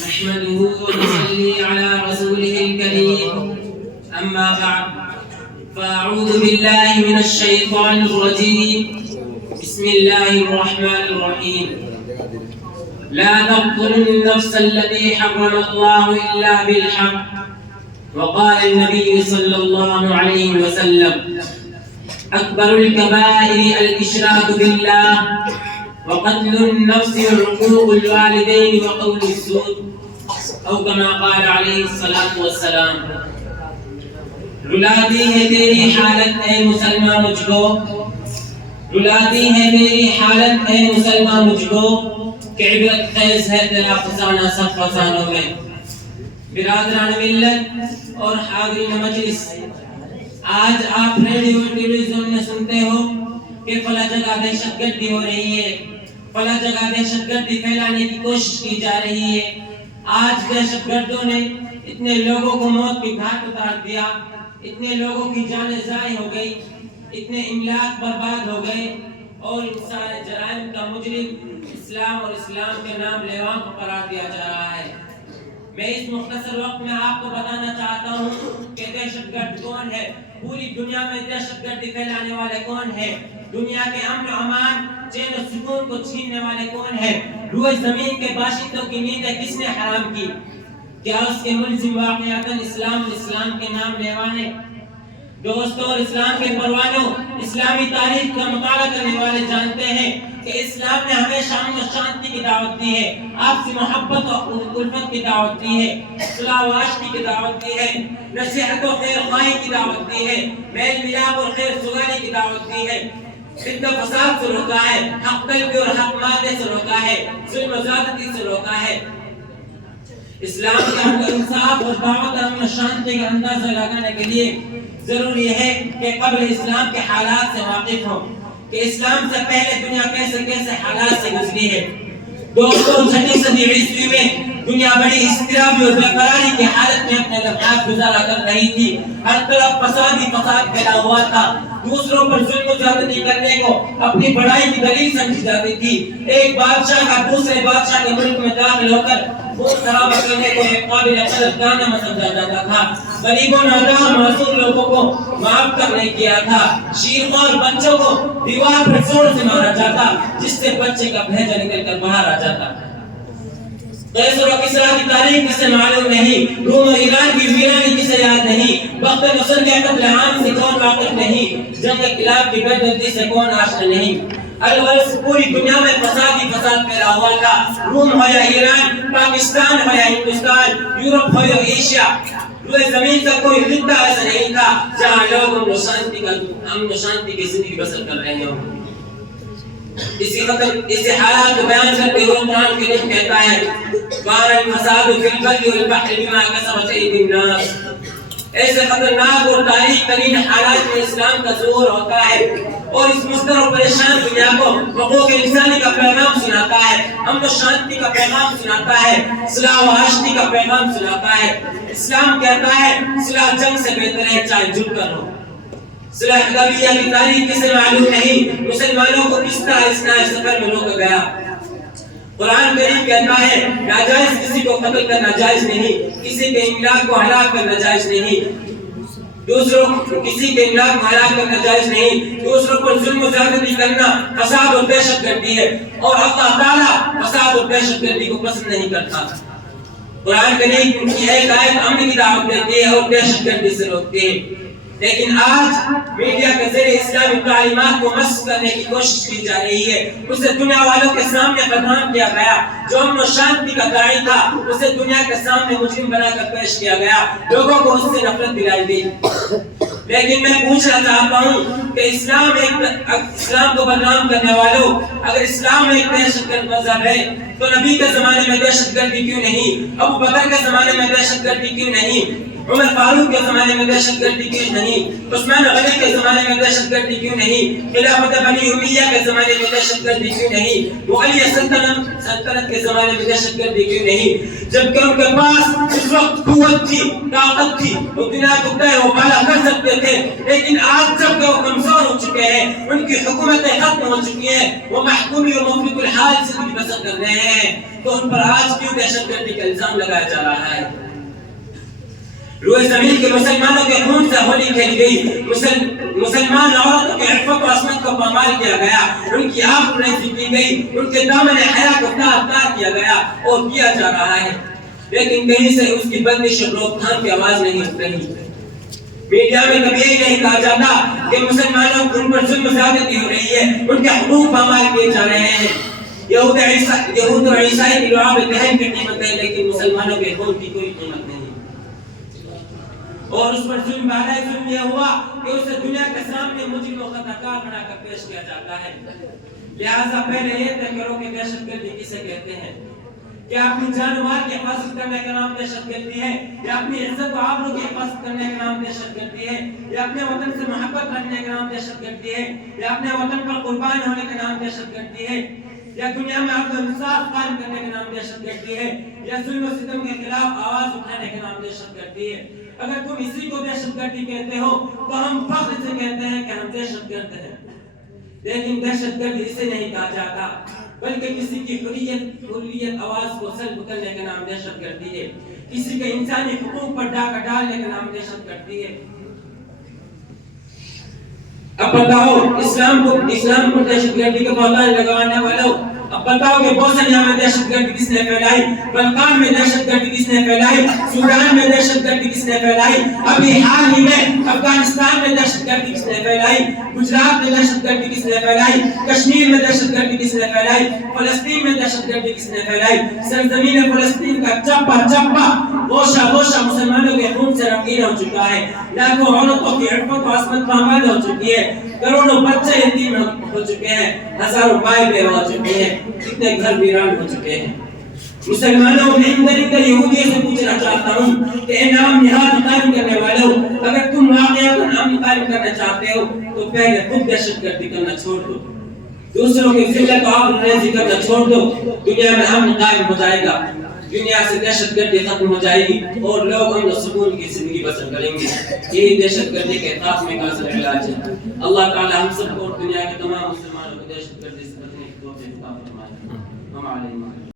نحمده ونصلي على رسوله الكريم أما بعد فأعوذ بالله من الشيطان الرجيم بسم الله الرحمن الرحيم لا تقتلوا النفس التي حرم الله إلا بالحق وقال النبي صلى الله عليه وسلم أكبر الكبائر الإشراك بالله وقتل النفس وعقوق الوالدين وقول الزور أو كما قال عليه الصلاة والسلام. رلاتی ہے تیری حالت اے مسلمان مجھ کو، رلاتی ہے تیری حالت اے مسلمان مجھ کو کہ عبرت خیز ہے تیرا خزانہ سب خزانوں میں. برادران ملت اور حاضرین مجلس، آج آپ ریڈیو ٹیلی ویژن میں سنتے ہو کہ فلاں جگہ دہشت گردی ہو رہی ہے، فلاں جگہ دہشت گردی پھیلانے کی کوشش کی جا رہی ہے. آج دہشت گردوں نے اتنے لوگوں کو موت کی گھاٹ اتار دیا، اتنے لوگوں کی جانیں ضائع ہو گئی، اتنے املاک برباد ہو گئے، اور انسان جرائم کا مجرم اسلام اور اسلام کے نام لیوا کو قرار دیا جا رہا ہے. میں اس مختصر وقت میں آپ کو بتانا چاہتا ہوں کہ دہشت گرد کون ہے، پوری دنیا میں دہشت گردی پھیلانے والے کون ہیں، دنیا کے امن و امان چین و سکون کو چھیننے والے کون ہیں، روئے زمین کے باشندوں کی نیندیں کس نے حرام کی؟ کیا اس کے ملزم واقعاتاً اسلام اور اسلام کے نام لیوا ہیں؟ دوستوں اور اسلام کے پروانوں، اسلامی تاریخ کا مطالعہ کرنے والے جانتے ہیں کہ اسلام نے ہمیشہ امن و شانتی کی دعوت دی ہے، آپسی محبت اور الفت کی دعوت دی ہے، صلح و آشتی کی دعوت دی ہے، نصیحت و خیر خواہی کی دعوت دی ہے، میل ملاپ اور خیر سگالی کی دعوت دی ہے، فتنہ فساد سے روکا ہے، حق طلبی اور حق ماننے سے روکا ہے، ظلم و زیادتی سے روکا ہے. اسلام کے انصاف اور دعوت امن و شانتی کا اندازہ لگانے کے لیے ضروری ہے کہ قبل اسلام کے حالات سے واقف ہوں کہ اسلام سے پہلے دنیا کیسے کیسے حالات سے گزری ہے. دوستوں، 6 صدی عیسوی میں دنیا بڑی اضطرابی اور بے قراری کی حالت میں اپنے لمحات گزارا کر رہی تھی. ہر طرف فساد پھیلا ہوا تھا، دوسروں پر ظلم و زیادتی کرنے کو اپنی بڑائی کی دلیل سمجھی جاتی تھی. ایک بادشاہ کا دوسرے بادشاہ کے ملک میں داخل ہو کر خون خرابہ کرنے کو ایک قابل قدر کارنامہ سمجھا جاتا تھا. غریبوں، نادار، معذور لوگوں کو معاف تک نہیں کیا تھا. شیرخوار بچوں کو دیوار پر زور سے مارا جاتا جس سے بچے کا بھیجا نکل کر باہر آ جاتا. قیصر و کسریٰ کی تاریخ کسے معلوم نہیں، روم و ایران کی ویرانی کسے یاد نہیں، وقت مسن کے قتل عام سے کون واقف نہیں، جنگ خلاف کی بے دردی سے کون آشنا نہیں. الغرض پوری دنیا میں فساد پھیلا ہوا تھا. روم ہو یا ایران، پاکستان ہو یا ہندوستان، یورپ ہو یا ایشیا، روئے زمین کا کوئی خطہ ایسا نہیں تھا جہاں لوگ امن و شانتی کی زندگی بسر کر رہے ہوں. اسی حالات کو بیان کرتے ہوئے قرآن کریم کہتا ہے ظہر الفساد فی البر والبحر بما کسبت ایدی الناس. ایسے خطرناک اور تاریخ ترین حالات میں اسلام کا ظہور ہوتا ہے اور اس مضطرب و پریشان دنیا کو حقوق انسانی کا پیغام سناتا ہے، امن و شانتی کا پیغام سناتا ہے، صلح و آشتی کا پیغام سناتا ہے. اسلام کہتا ہے صلح جنگ سے بہتر ہے چاہے جھک کر ہو. صلح حدیبیہ کی تاریخ کسے معلوم نہیں، مسلمانوں کو کس طرح اس نئے سفر میں روکا گیا. قرآن کریم کہتا ہے ناجائز کسی کو قتل کرنا جائز نہیں، کسی کے املاک کو ہلاک کرنا جائز نہیں، کسی کے املاک کو ہلاک کرنا جائز نہیں، دوسروں پر ظلم و زیادتی کرنا فساد اور دہشت گردی ہے، اور اللہ تعالیٰ فساد اور دہشت گردی کو پسند نہیں کرتا. قرآن کریم کی ایک آیت امن کی دعوت دیتی ہے اور دہشت گردی سے روکتی ہے. لیکن آج میڈیا کے ذریعے اسلامی تعلیمات کو مسخ کرنے کی کوشش کی جا رہی ہے. اسے دنیا والوں کے سامنے بدنام کیا گیا. جو امن و شانتی کا داعی تھا اسے دنیا کے سامنے مجرم بنا کر پیش کیا گیا، لوگوں کو اس سے نفرت دلائی گئی. لیکن میں پوچھنا چاہتا ہوں کہ اسلام کو بدنام کرنے والوں، اگر اسلام ایک دہشت گرد مذہب ہے تو نبی کے زمانے میں دہشت گردی کیوں نہیں؟ ابو بکر کے زمانے میں دہشت گردی کیوں نہیں؟ عمر فاروق کے زمانے میں دہشت گردی کیوں نہیں؟ عثمان غنی کے زمانے میں دہشت گردی کیوں نہیں؟ خلافت بنی امیہ کے زمانے میں دہشت گردی کیوں نہیں؟ مغلیہ سلطنت کے زمانے میں دہشت گردی کیوں نہیں؟ جبکہ ان کے پاس اس وقت قوت تھی، طاقت تھی، وہ دنیا کو طے و بالا کر سکتے تھے، لیکن آج جب کہ وہ کمزور ہو چکے ہیں، ان کی حکومتیں ختم ہو چکی ہیں، وہ محکومی و مفلک الحال زندگی بسر کر رہے ہیں، تو ان پر آج کیوں دہشت گردی کا الزام لگایا جا رہا ہے؟ روئے زمین کے مسلمانوں کے خون سے ہولی کھیلی گئی، مسلمان عورتوں کی عفت و عصمت کو پامال کیا گیا، ان کی آنکھ ریزی کی گئی، ان کے دامن حیا کو تار کیا گیا اور کیا جا رہا ہے، لیکن کہیں سے اس کی بندش اور روک تھام کی آواز نہیں اٹھ رہی۔ میڈیا میں کبھی یہی نہیں کہا جاتا کہ مسلمانوں ان پر ظلم زیادتی ہو رہی ہے، ان کے حقوق پامال کیے جا رہے ہیں۔ یہود اور عیسائی کی لعاب دہن کی قیمت ہے، لیکن مسلمانوں کے خون کی کوئی قیمت نہیں، اور اس پر ظلم بالائے ظلم یہ ہوا کہ اسے دنیا کے سامنے مجرم و خطاکار بنا کر پیش کیا جاتا ہے۔ لہذا پہلے یہ طے کرو کہ دہشت گردی کسے کہتے ہیں؟ کیا اپنی جان و مال کی حفاظت کرنے کا نام دہشت گردی ہے، یا اپنی عزت و آبرو کی حفاظت کرنے کا نام دہشت گردی ہے، یا اپنے وطن سے محبت رکھنے کا نام دہشت گردی ہے، یا اپنے وطن پر قربان ہونے کا نام دہشت گردی ہے، یا دنیا میں عدل و انصاف قائم کرنے کا نام دہشت گردی ہے، یا ظلم و ستم کے خلاف آواز اٹھانے کا نام دہشت گردی ہے؟ اگر تم اسی کو دہشت گردی کہتے ہو تو ہم فخر سے کہتے ہیں کہ ہم دہشت گرد ہیں، لیکن دہشت گرد اسے نہیں کہا جاتا، بلکہ کسی کی حریت آواز کو سلب کرنے کا نام دہشت گردی ہے، کسی کے انسانی حقوق پر ڈاکہ ڈالنے کا نام دہشت گردی ہے۔ اب بتاؤ اسلام کو دہشت گردی کے بہتان لگانے والوں، اب بتاؤ کہ بوسنیا میں دہشت گردی کس نے پھیلائی، بلقان میں دہشت گردی کس نے پھیلائی، سوڈان میں دہشت گردی کس نے پھیلائی، ابھی حال ہی میں افغانستان میں دہشت گردی کس نے پھیلائی، گجرات میں دہشت گردی کس نے پھیلائی، کشمیر میں دہشت گردی کس نے پھیلائی، فلسطین میں دہشت گردی کس نے پھیلائی؟ سرزمین فلسطین کا چپا چپا گوشہ گوشہ مسلمانوں کے خون سے رنگین ہو چکا ہے، لاکھوں عورتوں کی عفت و عصمت پامال ہو چکی ہے، کروڑوں بچے یتیم ہو چکے ہیں، ہزاروں بھائی بے ہو چکے ہیں، کتنے گھر ویران ہو چکے ہیں۔ مسلمانوں میں اندر یہودیوں سے پوچھنا چاہتا ہوں کہ انعام نہاد قائم کرنے والوں، اگر تم واقعات امن قائم کرنا چاہتے ہو تو پہلے خود دہشت گردی کرنا چھوڑ دو، دوسروں کی ذلت و آبروریزی کرنا چھوڑ دو، دنیا میں امن قائم ہو جائے گا، دنیا سے دہشت گردی ختم ہو جائے گی اور لوگ امن و سکون کی زندگی بسر کریں گے۔ یہی دہشت گردی کے خاتمے کا اصل علاج ہے۔ اللہ تعالی ہم سب کو اور دنیا کے تمام مسلمانوں کو دہشت گردی سے بچنے کی توفیق عطا فرمائے۔